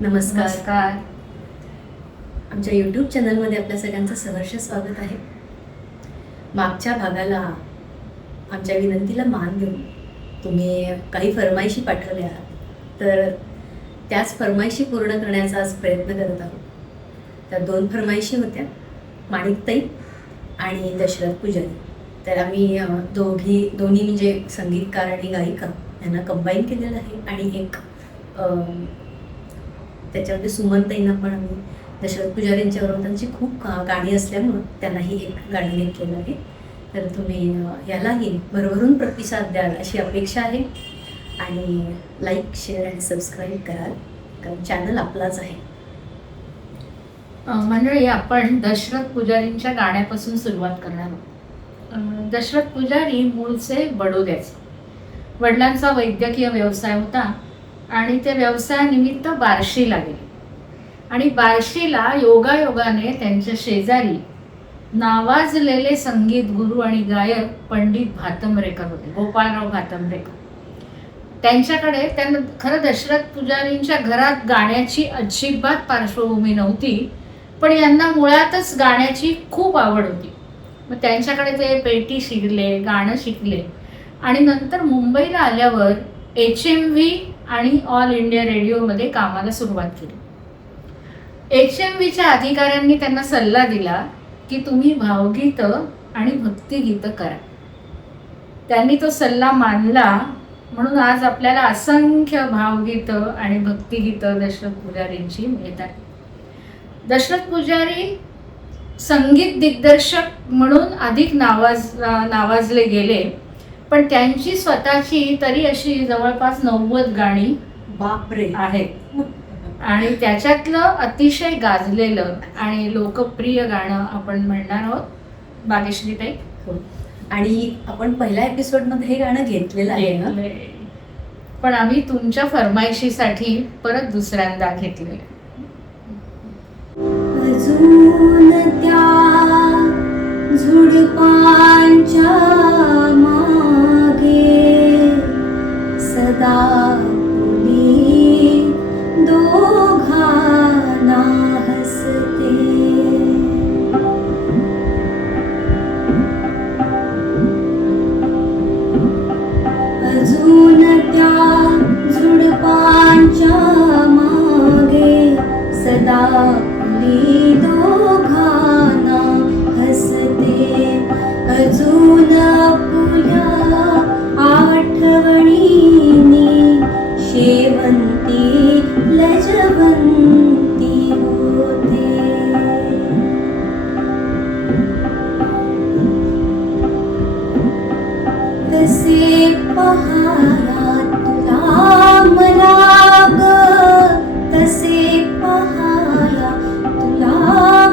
नमस्कार. नमस्कार. आमच्या यूट्यूब चॅनलमध्ये आपल्या सगळ्यांचं सहर्ष स्वागत आहे. मागच्या भागाला आमच्या विनंतीला मान देऊन तुम्ही काही फरमाईशी पाठवल्या, तर त्याच फरमाईशी पूर्ण करण्याचा आज प्रयत्न करत आहोत. त्या 2 फरमाईशी होत्या, माणिकताई आणि दशरथ पुजारी. तर आम्ही दोन्ही म्हणजे संगीतकार आणि गायिका यांना कंबाईन केलेलं आहे आणि एक त्याच्यामध्ये सुमनताईंना पण आम्ही दशरथ पुजारींच्याबरोबर त्यांची खूप गाणी असल्यामुळं त्यांनाही एक गाणं घेतलेलं आहे. तर तुम्ही यालाही भरभरून प्रतिसाद द्याल अशी अपेक्षा आहे आणि लाईक, शेअर आणि सबस्क्राईब कराल, कारण चॅनल आपलाच आहे. मंडळी, आपण दशरथ पुजारींच्या गाण्यापासून सुरुवात करणार आहोत. दशरथ पुजारी मूळचे बडोद्याचे. वडिलांचा वैद्यकीय व्यवसाय होता आणि ते व्यवसायानिमित्त बार्शीला गेले. आणि बार्शीला योगायोगाने त्यांच्या शेजारी नावाजलेले संगीत गुरु आणि गायक पंडित भातंब्रेकर होते, गोपाळराव भातंब्रेकर. त्यांच्याकडे त्यांना खरं दशरथ पुजारींच्या घरात गाण्याची अजिबात पार्श्वभूमी नव्हती, पण यांना मुळातच गाण्याची खूप आवड होती. मग त्यांच्याकडे ते पेटी शिकले, गाणं शिकले आणि नंतर मुंबईला आल्यावर HMV आणि ऑल इंडिया रेडिओमध्ये कामाला सुरुवात केली. HMVच्या अधिकाऱ्यांनी त्यांना सल्ला दिला की तुम्ही भावगीतं आणि भक्तिगीतं करा. त्यांनी तो सल्ला मानला, म्हणून आज आपल्याला असंख्य भावगीतं आणि भक्तिगीतं दशरथ पुजारींची मिळतात. दशरथ पुजारी संगीत दिग्दर्शक म्हणून अधिक नावाजले गेले, पण त्यांची स्वतःची तरी अशी जवळपास 90 गाणी बापरे आहेत. आणि त्याच्यातलं अतिशय गाजलेलं आणि लोकप्रिय गाणं आपण म्हणणार आहोत भाग्यश्रीताई. आणि आपण पहिल्या एपिसोडमध्ये हे गाणं घेतलेलं आहे ना, पण आम्ही तुमच्या फरमाईशीसाठी परत दुसऱ्यांदा घेतले. अजून त्या झुडपांच्या मागे सदा फुली दोघांना हसते. अजून त्या झुडपांच्या मागे सदा फुली दोघांना हसते. अजून फुल्या आठवणींनी शेवंती लजवंती होते. तसे पहाया तुला मला ग, तसे पहाया तुला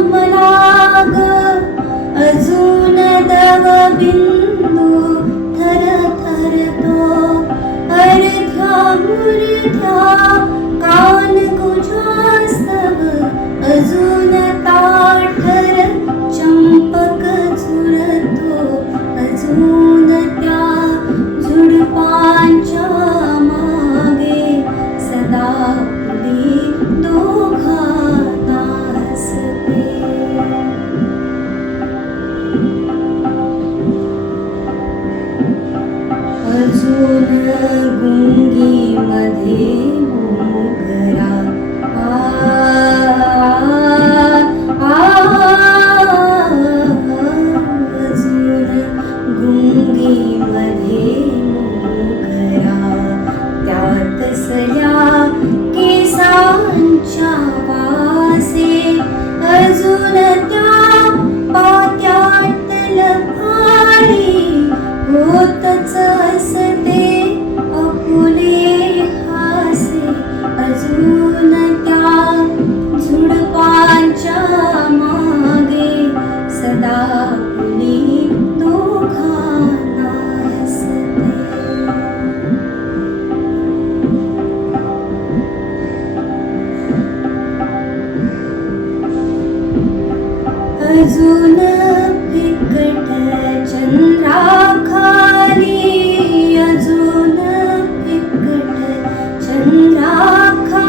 मला ग. अजून दवबिंदू थरथरतो अर्ध्या मुर्ध्या कान कुजास्तव. अजून ताठर चंपक झुरतो. अजून त्या झुडपांच्या मागे सदा फुली दोघांना हसते. अजून गुंगीमध्ये मोगरा अजून गुंगीमध्ये मोगरा त्यात सया केसांच्या वासे. अजून त्या पात्यातलं पाणी होतच असते अपुले हासे. अजून त्या झुडपांच्या मागे सदा फुली दोघांना हसते. अजून फिकट चंद्राखाली. अजून फिकट चंद्राखाली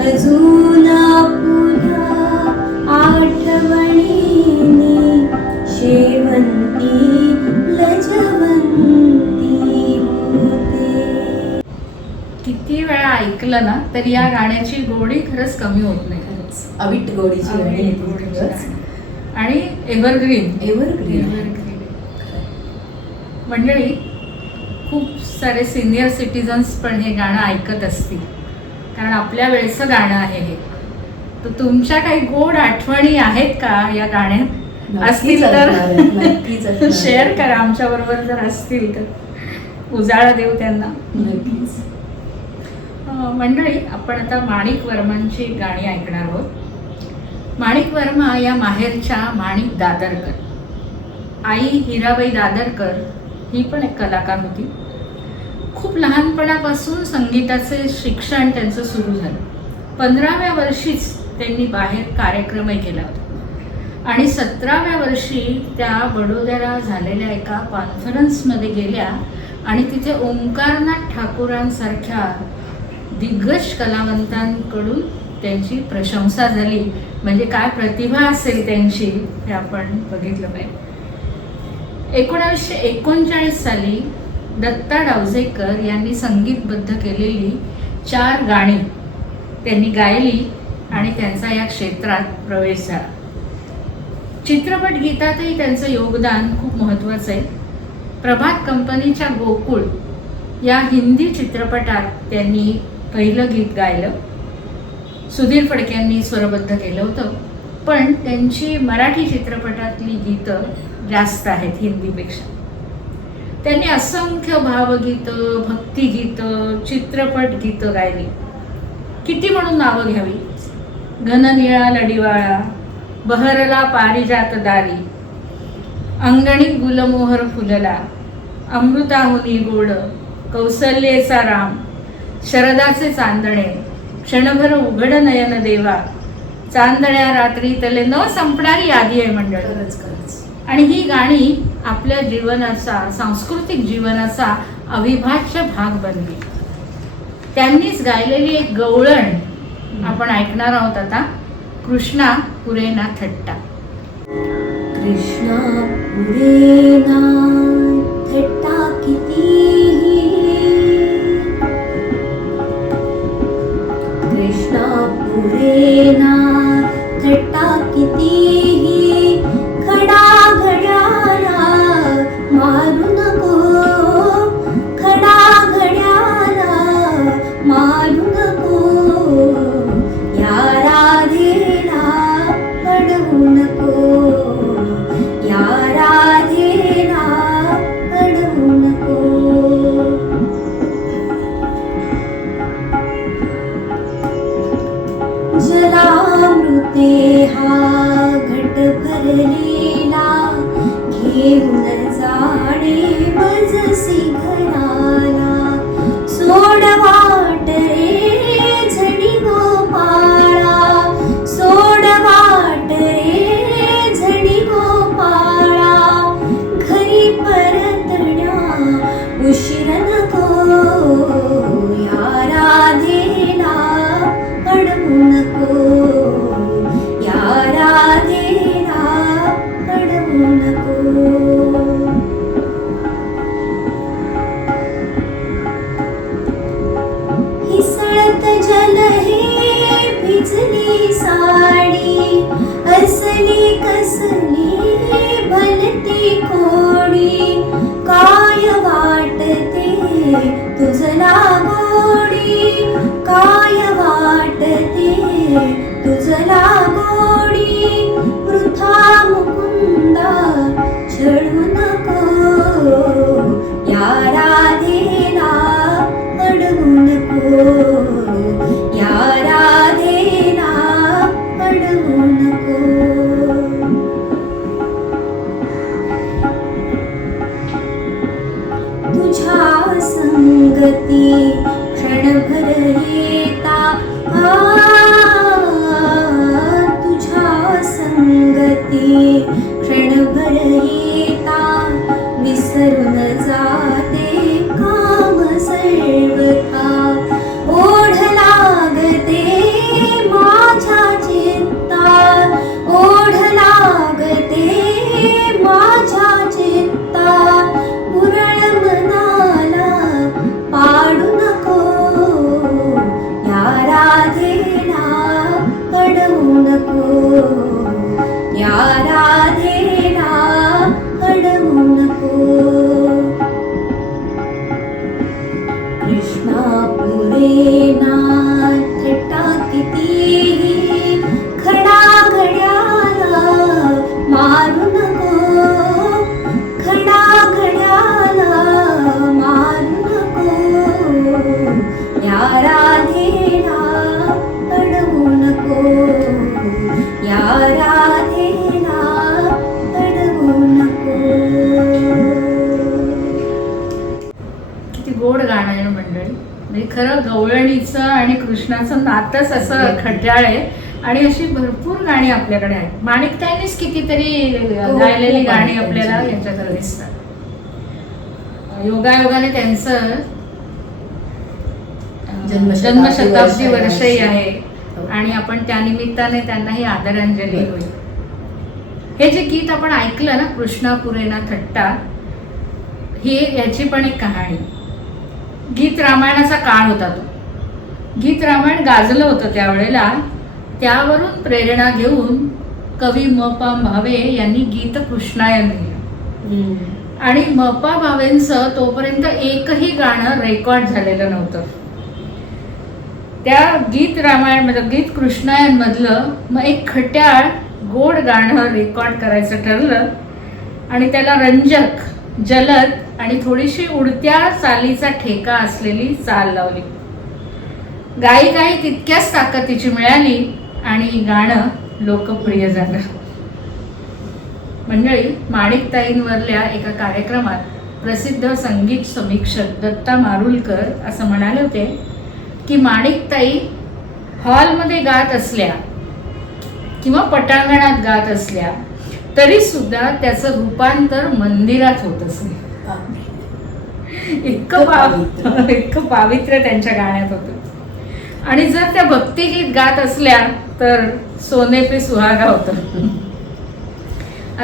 अजून आपुल्या आठवणीने शेवंती लजवंती होते. किती वेळा ऐकलं ना तरी या गाण्याची गोडी खरंच कमी होत नाही. खरंच अविट गोडीची गाणी अविट आहेत गोडीची खरंच. गाणी. आणि एव्हरग्रीन एव्हरग्रीन. मंडळी, खूप सारे सिनियर सिटीजन्स पण हे गाणं ऐकत असतील, कारण आपल्या वेळचं गाणं आहे हे. तर तुमच्या काही गोड आठवणी आहेत का या गाण्यात? असतील तर नक्कीच शेअर करा आमच्या बरोबर, जर असतील तर उजाळा देऊ त्यांना. नक्कीच. मंडळी, आपण आता माणिक वर्मांची गाणी ऐकणार आहोत. माणिक वर्मा या माहेरच्या माणिक दादरकर. आई हिराबाई दादरकर ही पण एक कलाकार होती. खूप लहानपणापासून संगीताचे शिक्षण त्यांचं सुरू झालं. 15व्या वर्षीच त्यांनी बाहेर कार्यक्रमही केला होता आणि 17व्या वर्षी त्या बडोद्याला झालेल्या एका कॉन्फरन्समध्ये गेल्या आणि तिथे ओंकारनाथ ठाकूरांसारख्या दिग्गज कलावंतांकडून त्यांची प्रशंसा झाली. म्हणजे काय प्रतिभा असेल त्यांची हे आपण बघितलं पाहिजे. 1939 साली दत्ता डावजेकर यांनी संगीतबद्ध केलेली 4 गाणी त्यांनी गायली आणि त्यांचा या क्षेत्रात प्रवेश झाला. चित्रपट गीतातही त्यांचं योगदान खूप महत्त्वाचं आहे. प्रभात कंपनीच्या गोकुळ या हिंदी चित्रपटात त्यांनी पहिलं गीत गायलं. सुधीर फडक्यांनी स्वरबद्ध केलं होतं, पण त्यांची मराठी चित्रपटातली गीतं जास्त आहेत हिंदीपेक्षा. त्यांनी असंख्य भावगीतं, भक्तिगीतं, चित्रपट गीतं गायली. किती म्हणून नावं घ्यावी? घननिळा लडिवाळा, बहरला पारिजात दारी, अंगणी गुलमोहर फुलला, अमृताहुनी गोड, कौसल्येचा राम, शरदाचे चांदणे, क्षणभर उघड नयन देवा, चांदण्या रात्री तले, न संपणारी यादी आहे मंडळ. खरंच खरंच. आणि ही गाणी आपल्या जीवनाचा, सांस्कृतिक जीवनाचा अविभाज्य भाग बनली. त्यांनीच गायलेली एक गवळण आपण ऐकणार आहोत आता. कृष्णा पुरेना थट्टा. कृष्णा पुरेना थट्टा कितीही, कृष्णा पुरेना थट्टा कितीही, खडा घड्याला मारू नको, खडा घड्याला मारू नको, या राधेला अडवू नको, या राधेला अडवू नको. जलामृते हा घट भरलेला, घेऊन जाणे बजसी घराला, सोड वाट रे झडी गोपाळा, सोड वाट रे झडी गोपाळा, घरी परतण्या उशीर नको, या राधेला अडवू नको, या राधेला अडवू नको. हिसळत जल हे भिजली साडी, असली कसली भलती कोडी, काय वाटते तुझला गोडी, काय वाटते तुझला गोडी, वृथा मुकुंदा छळू नको, या राधेला अडवू नको, या राधेला अडवू नको. कृष्णाचं नातच असं खड्याळ आहे. आणि अशी भरपूर गाणी आपल्याकडे आहेत. माणिकताईंनीच कितीतरी गायलेली गाणी आपल्याला याच्याकडे दिसतात. योगायोगाने त्यांचं जन्मशताब्दी वर्षही आहे आणि आपण त्यानिमित्ताने त्यांनाही आदरांजली होईल. हे जे गीत आपण ऐकलं ना, कृष्णा पुरेना थट्टा, ही याची पण एक कहाणी. गीत रामायणाचा काळ होता तो. गीत रामायण गाजलं होतं त्यावेळेला. त्यावरून प्रेरणा घेऊन कवी म.पा. भावे यांनी गीत कृष्णायन लिहिलं. आणि म.पा. भावेंचं तोपर्यंत एकही गाणं रेकॉर्ड झालेलं नव्हतं. त्या गीत रामायण म्हणजे गीत कृष्णायन मधलं मग एक खट्याळ गोड गाणं रेकॉर्ड करायचं ठरलं आणि त्याला रंजक, जलद आणि थोडीशी उडत्या चालीचा ठेका असलेली चाल लावली. गायिकाही तितक्याच ताकदीची मिळाली आणि गाणं लोकप्रिय झालं. मंडळी, माणिकताईंवरल्या एका कार्यक्रमात प्रसिद्ध संगीत समीक्षक दत्ता मारुलकर असं म्हणाले होते की माणिकताई हॉलमध्ये गात असल्या किंवा पटांगणात गात असल्या तरी सुद्धा त्याचं रूपांतर मंदिरात होत असे. इतकं पावित्र्य त्यांच्या गाण्यात होतं. आणि जर त्या भक्तिगीत गात असल्या तर सोने पे सुहागा होतं.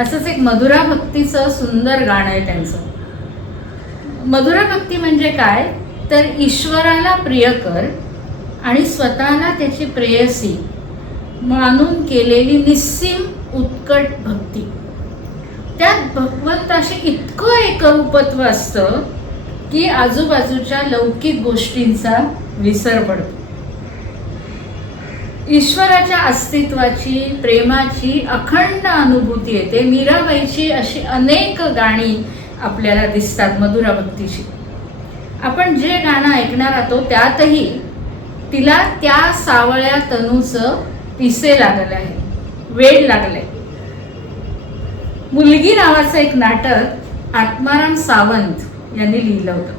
असंच एक मधुरा भक्तीचं सुंदर गाणं आहे त्यांचं. मधुरा भक्ती म्हणजे काय तर ईश्वराला प्रियकर आणि स्वतःला त्याची प्रेयसी मानून केलेली निस्सीम उत्कट भक्ती. त्यात भगवंताशी इतकं एकरूपत्व असतं की आजूबाजूच्या लौकिक गोष्टींचा विसर पडतो. ईश्वराच्या अस्तित्वाची, प्रेमाची अखंड अनुभूती येते. मीराबाईची अशी अनेक गाणी आपल्याला दिसतात मधुरा भक्तीची. आपण जे गाणं ऐकणार आहोत त्यातही तिला त्या सावळ्या तनूचं पिसे लागलं आहे, वेड लागलंय. मुलगी नावाचं एक नाटक आत्माराम सावंत यांनी लिहिलं होतं.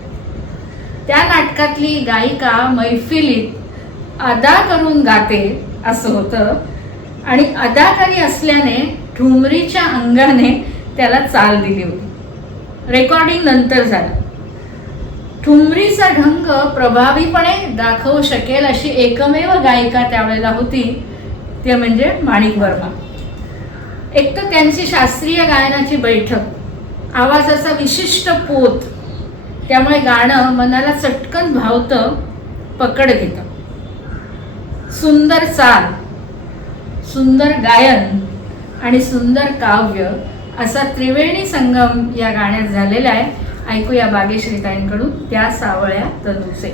त्या नाटकातली गायिका मैफिलीत अदा करून गाते असं होतं आणि अदाकारी असल्याने ठुमरीच्या अंगाने त्याला चाल दिली होती. रेकॉर्डिंग नंतर झालं. ठुमरीचा ढंग प्रभावीपणे दाखवू शकेल अशी एकमेव गायिका त्यावेळेला होती, ते म्हणजे माणिक वर्मा. एक तर त्यांची शास्त्रीय गायनाची बैठक, आवाजाचा विशिष्ट पोत, त्यामुळे गाणं मनाला चटकन भावतं, पकड घेतं. सुंदर चाल, सुंदर गायन आणि सुंदर काव्य असा त्रिवेणी संगम या गाण्यात झालेला आहे. ऐकूया बागेश्रीताईंकडून त्या सावळ्या तनूचे.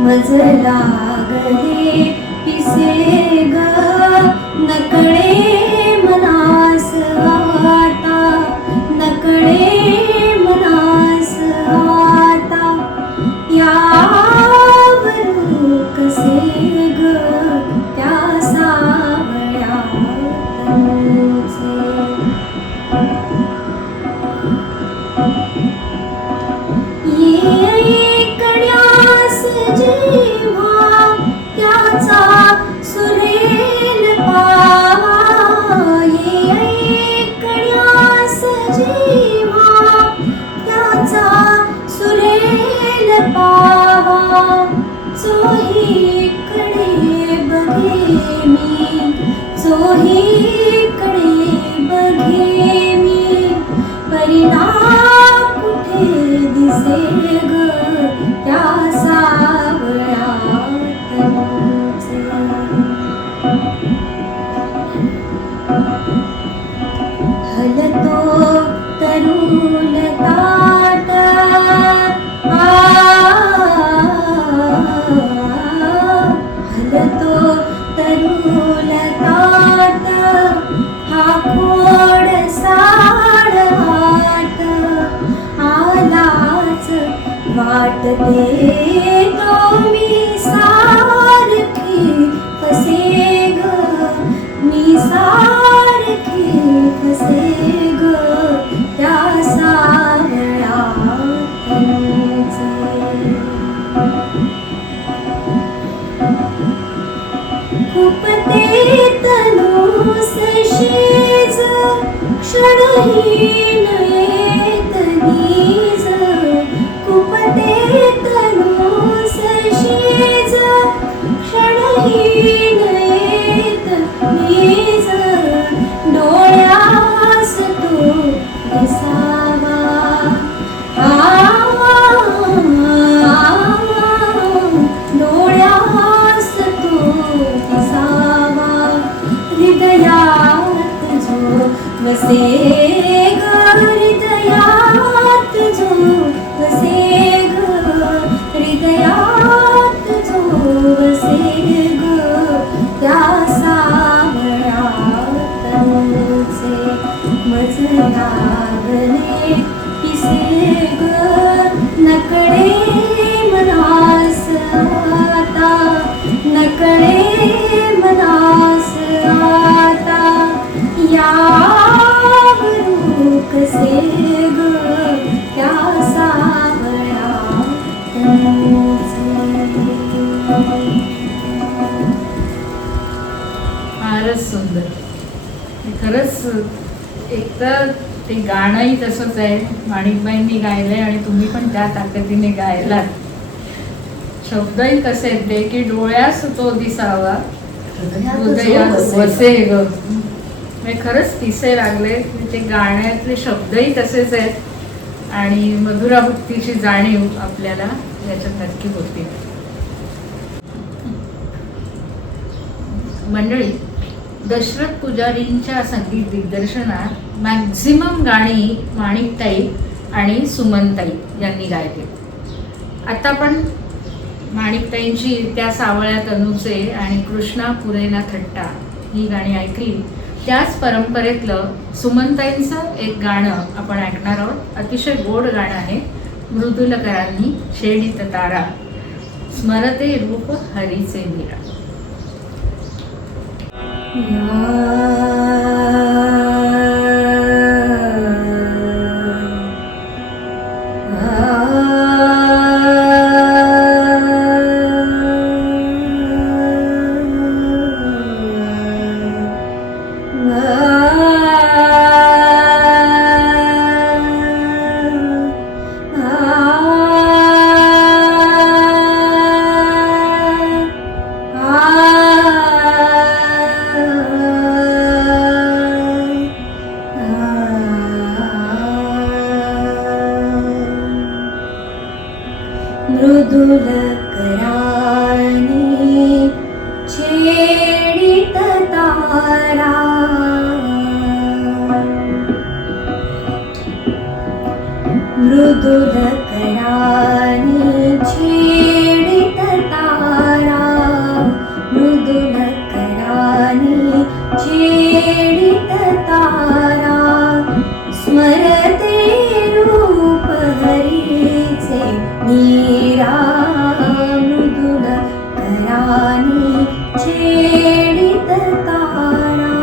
मज लागले पिसे ग नकळे मनास आता, नकळे मनास आता, यावरू कसे ग त्या सावळ्या तनूचे. कण्यास जेव्हा त्याचा सुरेल पावा, हरिणा कुठे दिसे ग त्या सावळ्या तनूचे. हलतो तरुण ताट हलतो तरुण ताट हा खोड साड हात आलाच वाटते तो मी सारखी फसे ग मी सारखी फसे ग त्या सावळ्या तनूचे. खूपते तनूस शीज क्षणहीन येत नीज. खूपते तनूस शीज क्षणहीन येत नीज. डोळ्यास तो दिसावा डोळ्यास तो दिसावा. हृदयात जो वसे ग हृदयात जो वसे ग हृदयात जो वसे ग त्या सावळ्या तनूचे. मज लागले पिसे ग नकळे मनास आता नकळे मनास आता. यावरू कसे ग त्या सावळ्या तनूचे. फारच सुंदर. खरंच एकतर ते गाणंही तसंच आहे, माणिकबाईंनी गायलंय आणि तुम्ही पण त्या ताकदीने गायलात. शब्दही कसे आहेत ते की डोळ्यास तो दिसावा हृदयात वसे ग. म्हणजे खरंच पिसे लागले. ते गाण्यातले शब्दही तसेच आहेत आणि मधुराभक्तीची जाणीव आपल्याला याच्यात नक्की होती. मंडळी, दशरथ पुजारींच्या संगीत दिग्दर्शनात मॅक्झिमम गाणी माणिकताई आणि सुमनताई यांनी गायली. आता आपण माणिकताईंची त्या सावळ्या तनूचे आणि कृष्णा पुरेना थट्टा ही गाणी ऐकली. त्याच परंपरेतलं सुमनताईंचं एक गाणं आपण ऐकणार आहोत. अतिशय गोड गाणं आहे. मृदुलकरांनी शेडित तारा स्मरते रूप हरीचे मीरा. मृदुलकरानी छेडित तारा मृदुलकरानी छेडित तारा मृदुलकरानी छेडित तारा स्मरते रूप हरीचे मीरा मृदुलकरानी छेडित तारा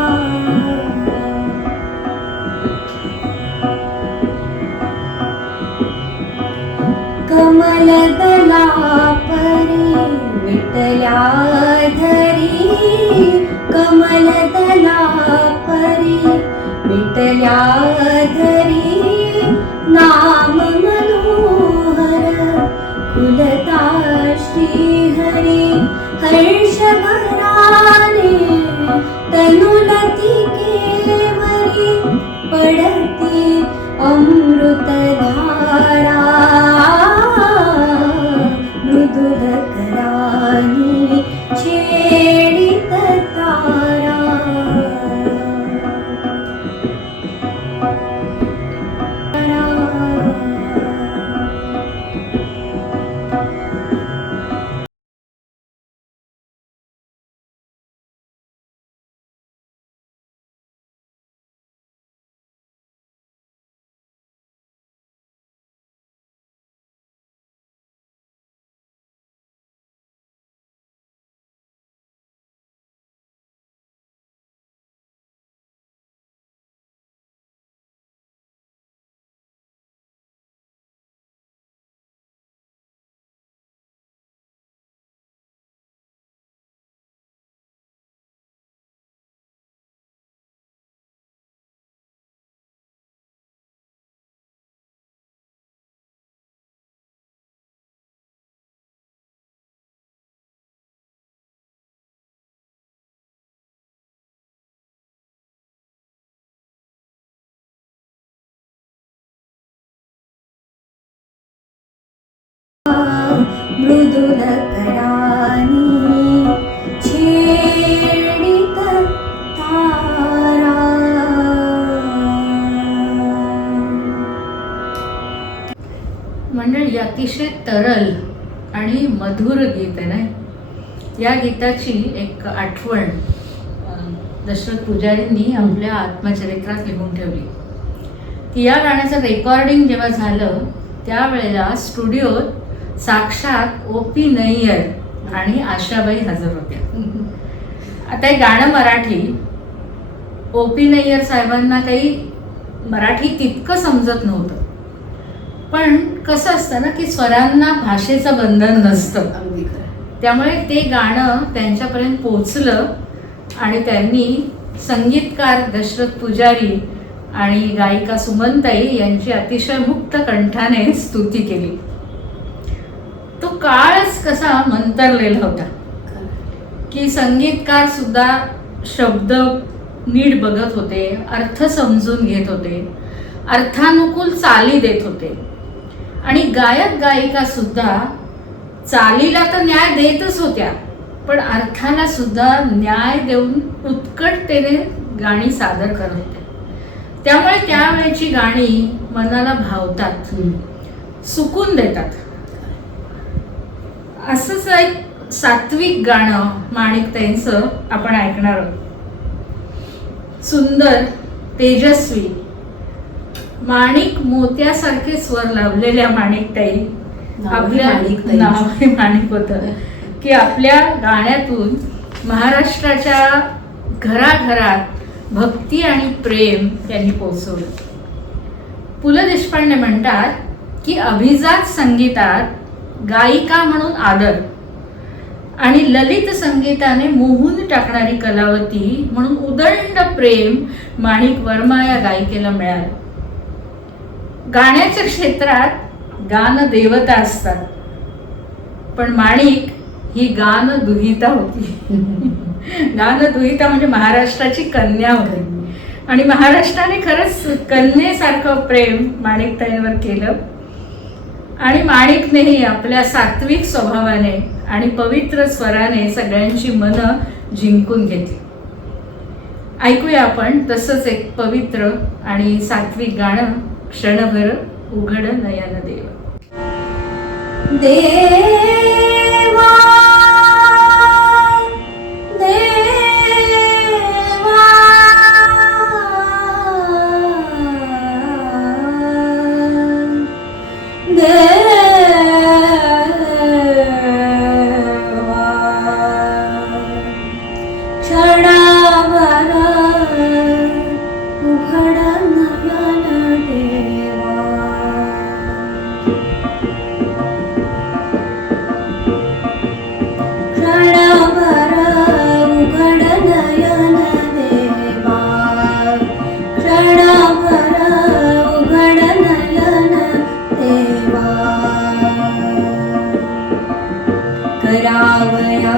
कमलदला परी विठल्या धरी कमलदला परी विठल्या धरी नाम मनोहर खुलता श्रीहरी हर्ष भराने तनुलती केवरी पडती मंडळी, अतिशय तरल आणि मधुर गीत आहे ना. या गीताची एक आठवण दशरथ पुजारींनी आपल्या आत्मचरित्रात लिहून ठेवली की या गाण्याचं रेकॉर्डिंग जेव्हा झालं त्यावेळेला स्टुडिओत साक्षात O.P. नय्यर आणि आशाबाई हजर होत्या. आता हे गाणं मराठी. O.P. नय्यर साहेबांना काही मराठी तितकं समजत नव्हतं, पण कसं असतं ना की स्वरांना भाषेचं बंधन नसतं. अगदी खरं. त्यामुळे ते गाणं त्यांच्यापर्यंत पोचलं आणि त्यांनी संगीतकार दशरथ पुजारी आणि गायिका सुमनताई यांची अतिशय मुक्त कंठाने स्तुती केली. तो काळच कसा मंतरलेला होता की संगीतकार सुद्धा शब्द नीट बघत होते, अर्थ समजून घेत होते, अर्थानुकूल चाली देत होते आणि गायक गायिका सुद्धा चालीला तर न्याय देतच होत्या, पण अर्थाला सुद्धा न्याय देऊन उत्कटतेने गाणी सादर करत होत्या. त्यामुळे त्यावेळेची गाणी मनाला भावतात, सुकून देतात. असंच एक सात्विक गाणं माणिकताईंचं आपण ऐकणार आहोत. सुंदर, तेजस्वी, माणिक मोत्यासारखे स्वर लावलेल्या माणिकताई आपल्या नाव माणिक होतं की आपल्या गाण्यातून महाराष्ट्राच्या घराघरात भक्ती आणि प्रेम त्यांनी पोचवलं. पु ल देशपांडे म्हणतात की अभिजात संगीतात गायिका म्हणून आदर आणि ललित संगीताने मोहून टाकणारी कलावती म्हणून उदंड प्रेम माणिक वर्मा या गायिकेला मिळालं. गाण्याच्या क्षेत्रात गान देवता असतात, पण माणिक ही गान दुहिता होती. गान दुहिता म्हणजे महाराष्ट्राची कन्या होती आणि महाराष्ट्राने खरंच कन्येसारखं प्रेम माणिकताईंवर केलं आणि माणिकनेही आपल्या सात्विक स्वभावाने आणि पवित्र स्वराने सगळ्यांची मनं जिंकून घेतली. ऐकूया आपण तसंच एक पवित्र आणि सात्विक गाणं, क्षणभर उघड नयन देव. देवा करावया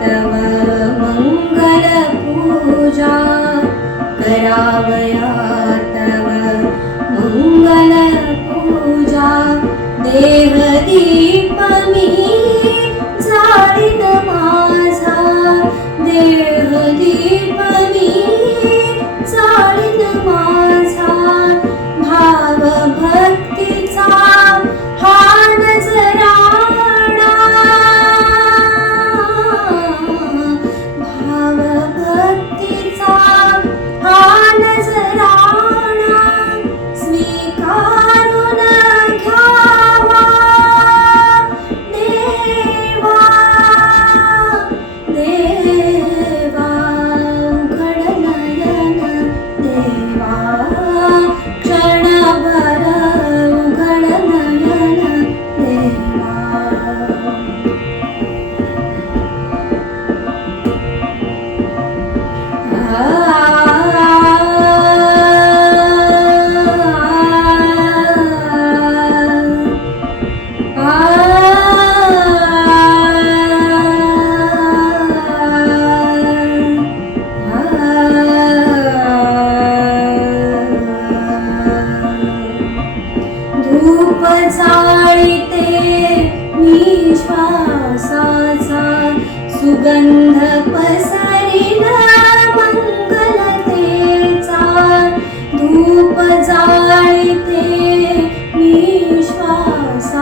तव मंगल पूजा, करावया तव मंगल पूजा. देह दीप मी जाळीन माझा, देह दीप मी जाळीन माझा. भाव भक्तीचा हा नजराणा, भाव भक्तीचा हा नजराणा. स्वीकारून घ्यावा देवा, देवा उघड नयन देवा. क्षणभर उघड नयन देवा. धूप जाळीते मी श्वासाचा, सुगंध पसरिल मंगलतेचा. धूप जाळीते मी श्वासाचा,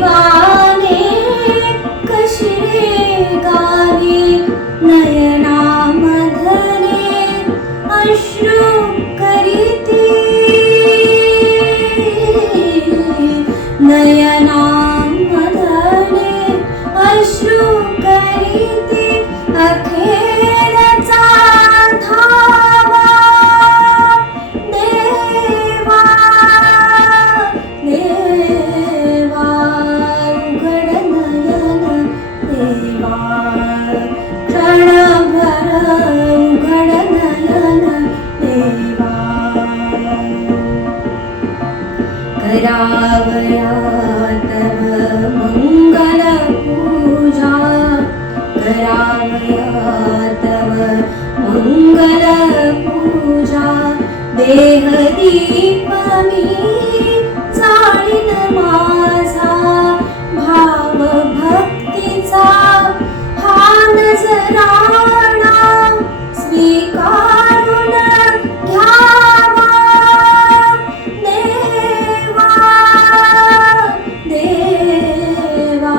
गाणे कशी रे गावी नयनामधले अश्रू करीती नयनामधले अश्रू करीती अखेरचा धावा देवा देवा उघड नयन देवा क्षणभर उघड नयन देवा करावया तव मंगल पूजा करावया तव मंगल पूजा देह दीप मी जाळीन माझा भाव भक्तीचा हा नजराणा स्वीकारून घ्यावा देवा देवा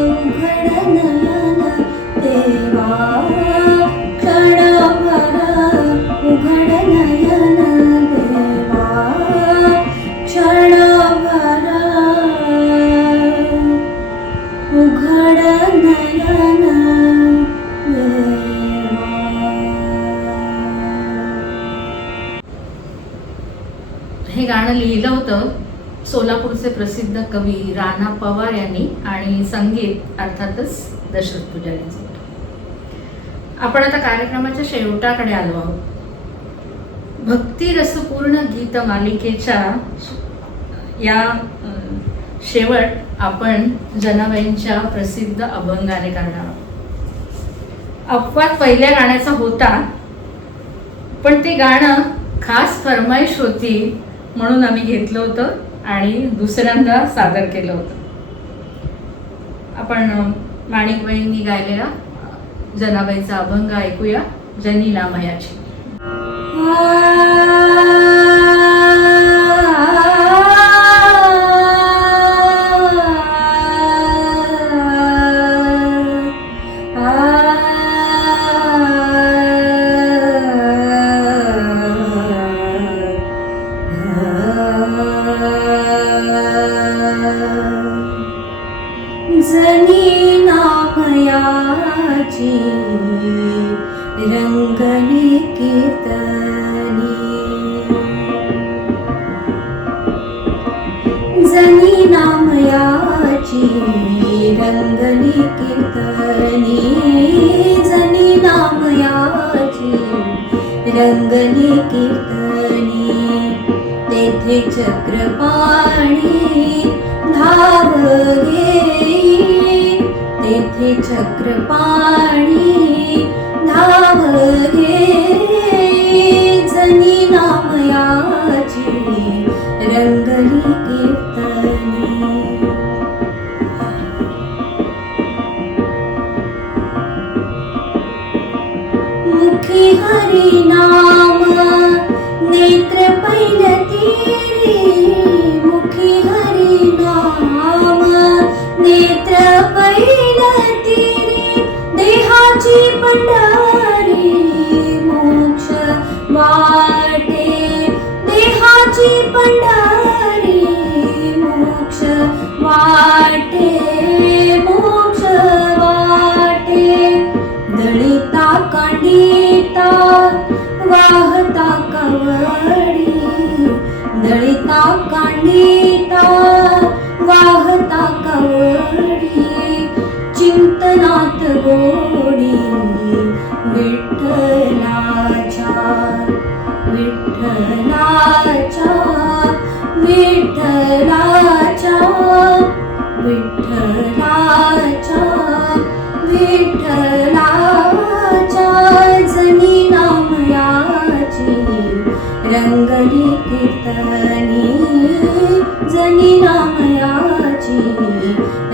उघड नयन देवा क्षणभर उघड नयन देवा क्षणभर उघड नयन हे गाणं लिहिलं होतं सोलापूरचे प्रसिद्ध कवी राणा पवार यांनी आणि संगीत अर्थातच दशरथ पुजारी यांचं होतं. आपण आता कार्यक्रमाच्या शेवटाकडे आलो आहोत. भक्ती रसपूर्ण गीत मालिकेच्या या शेवट आपण जनाबाईंच्या प्रसिद्ध अभंगाने करणार आहोत. अपवाद पहिल्या गाण्याचा होता, पण ते गाणं खास फरमाईश होती म्हणून आम्ही घेतलं होतं आणि दुसऱ्यांदा सादर केलं होतं. आपण माणिकबाईंनी गायलेला जनाबाईचा अभंग ऐकूया, जनी नामयाची. जनी नामयाची रंगली कीर्तनी जनी नामयाची रंगली कीर्तनी जनी नामयाची रंगली कीर्तनी तेथे चक्रपाणी धाव घेई तेथे चक्रपाणी धाव घेई जनी नामयाची रंगली कीर्तनी मुखी हरी नाम नेत्र पैलती मुखी हरी नाम नेत्र पैलती देहाची पंढरी मोक्ष वाटे देहाची पंढरी मोक्ष वाटे मोक्ष वाटे दळिता कांडिता वाहता कवडी दळिता कांडिता वाहता कवडी चिंतनात गोडी विठ्ठलाच्या विठ्ठलाच्या विठ्ठलाच्या विठ्ठलाच्या विठ्ठलाच्या जनी नामयाची रंगली कीर्तनी जनी नामयाची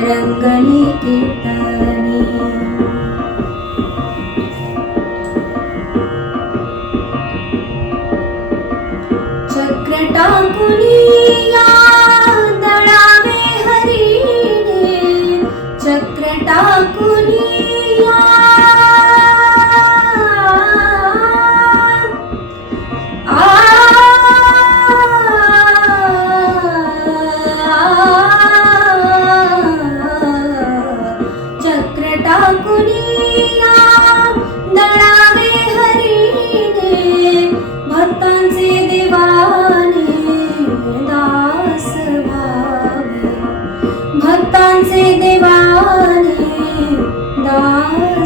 रंगली कीर्तनी चक्र टाकुनिया दळावे हरी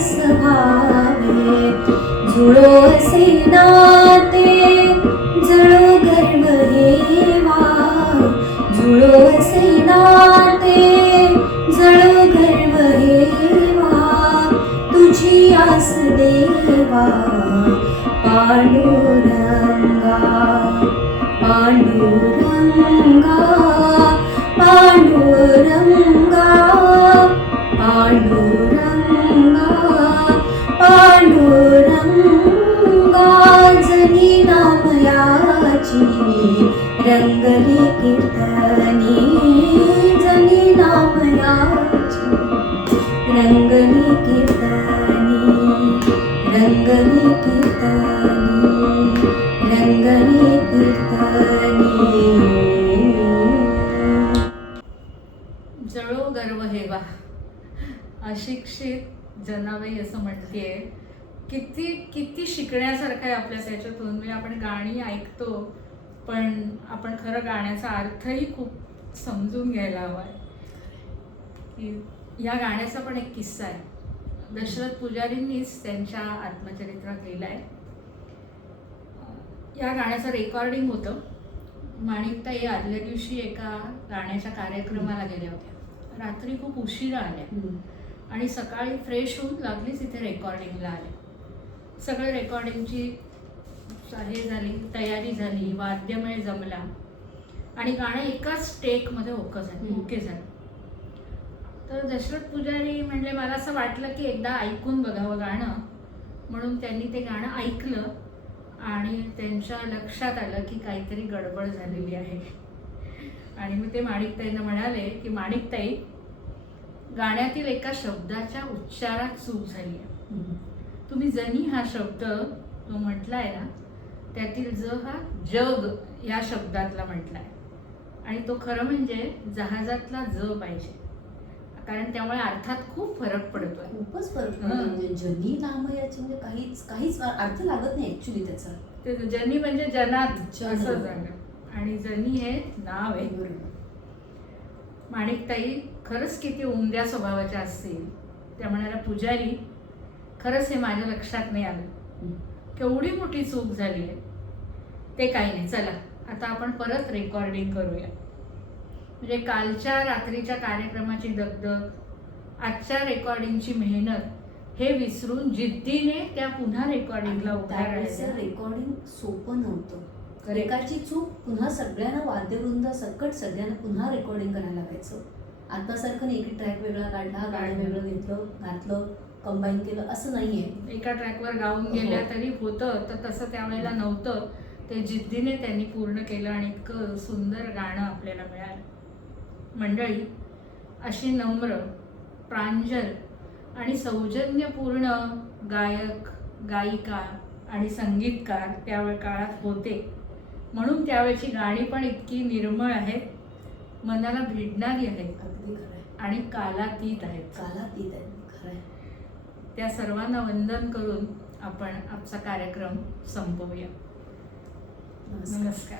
रस भावे जुळो असे नाते जळो गर्व हेवा जुळो असे नाते जळो गर्व हेवा तुझी आस देवा पांडुरंगा पांडुरंगा पांडुरंगा पांडुरंगा पांडुरंगा जनी नामयाची रंगली कीर्तनी जनी नामयाची रंगली कीर्तनी रंगली कीर्तनी रंगली कीर्तनी जळो गर्व हेवा. अशिक्षित जनाबाई असं म्हणतेय. किती किती शिकण्यासारखं आहे आपल्या त्याच्यातून. म्हणजे आपण गाणी ऐकतो पण आपण खरं गाण्याचा अर्थही खूप समजून घ्यायला हवा आहे. की या गाण्याचा पण एक किस्सा आहे. दशरथ पुजारींनीच त्यांच्या आत्मचरित्रात लिहिला आहे. या गाण्याचं रेकॉर्डिंग होतं. माणिकताई आदल्या दिवशी एका गाण्याच्या कार्यक्रमाला गेल्या होत्या. रात्री खूप उशिरा आल्या आणि सकाळी फ्रेश होऊन लागलीच इथे रेकॉर्डिंगला आल्या. सगळं रेकॉर्डिंगची हे झाली, तयारी झाली, वाद्यमय जमला आणि गाणं एकाच टेकमध्ये ओके झालं. तर दशरथ पुजारी म्हणले मला असं वाटलं की एकदा ऐकून बघावं गाणं, म्हणून त्यांनी ते गाणं ऐकलं आणि त्यांच्या लक्षात आलं की काहीतरी गडबड झालेली आहे. आणि मग ते माणिकताईंना म्हणाले की माणिकताई, गाण्यातील एका शब्दाच्या उच्चारात चूक झाली आहे. तुम्ही जनी हा शब्द जो म्हटलाय ना, त्यातील ज हा जग या शब्दातला म्हटलाय आणि तो खरं म्हणजे जहाजातला ज पाहिजे, कारण त्यामुळे अर्थात खूप फरक पडतोय. खूपच फरक पडतो. म्हणजे जनी नामयाची म्हणजे काहीच अर्थ लागत नाही ऍक्च्युली त्याचा. ते जनी म्हणजे जनात जन. असं झालं आणि जनी हे नाव आहे. बरोबर. माणिकताई खरंच किती उमद्या स्वभावाच्या असतील. त्या म्हणाल्या पुजारी, खरंच हे माझ्या लक्षात नाही आलं, केवढी मोठी चूक झाली आहे. ते काही नाही, चला आता आपण परत रेकॉर्डिंग करूया. म्हणजे कालच्या रात्रीच्या कार्यक्रमाची दगदग, आजच्या रेकॉर्डिंगची मेहनत हे विसरून जिद्दीने त्या पुन्हा रेकॉर्डिंगला उभ्या राहायच्या. रेकॉर्डिंग सोपं नव्हतं. एकाची चूक पुन्हा सगळ्यांना वाद्यवृंद सकट सगळ्यांना पुन्हा रेकॉर्डिंग करायला लागायचं. आतासारखं नाही की ट्रॅक वेगळा काढला, गाणं वेगळं घेतलं, घातलं, कंबाईन केलं, असं नाहीये. एका ट्रॅकवर गाऊन गेल्या तरी होतं, तर तसं त्यावेळेला नव्हतं. ते जिद्दीने त्यांनी पूर्ण केलं आणि इतकं सुंदर गाणं आपल्याला मिळालं. मंडळी, अशी नम्र, प्रांजल आणि सौजन्यपूर्ण गायक, गायिका आणि संगीतकार त्यावेळी काळात होते. म्हणून त्यावेळची गाणी पण इतकी निर्मळ आहेत, मनाला भिडणारी आहेत. अगदी खरं आहे. आणि कालातीत आहेत. कालातीत आहे. खरं आहे. त्या सर्वांना वंदन करून आपण आजचा कार्यक्रम संपवूया. नमस्कार. नमस्कार.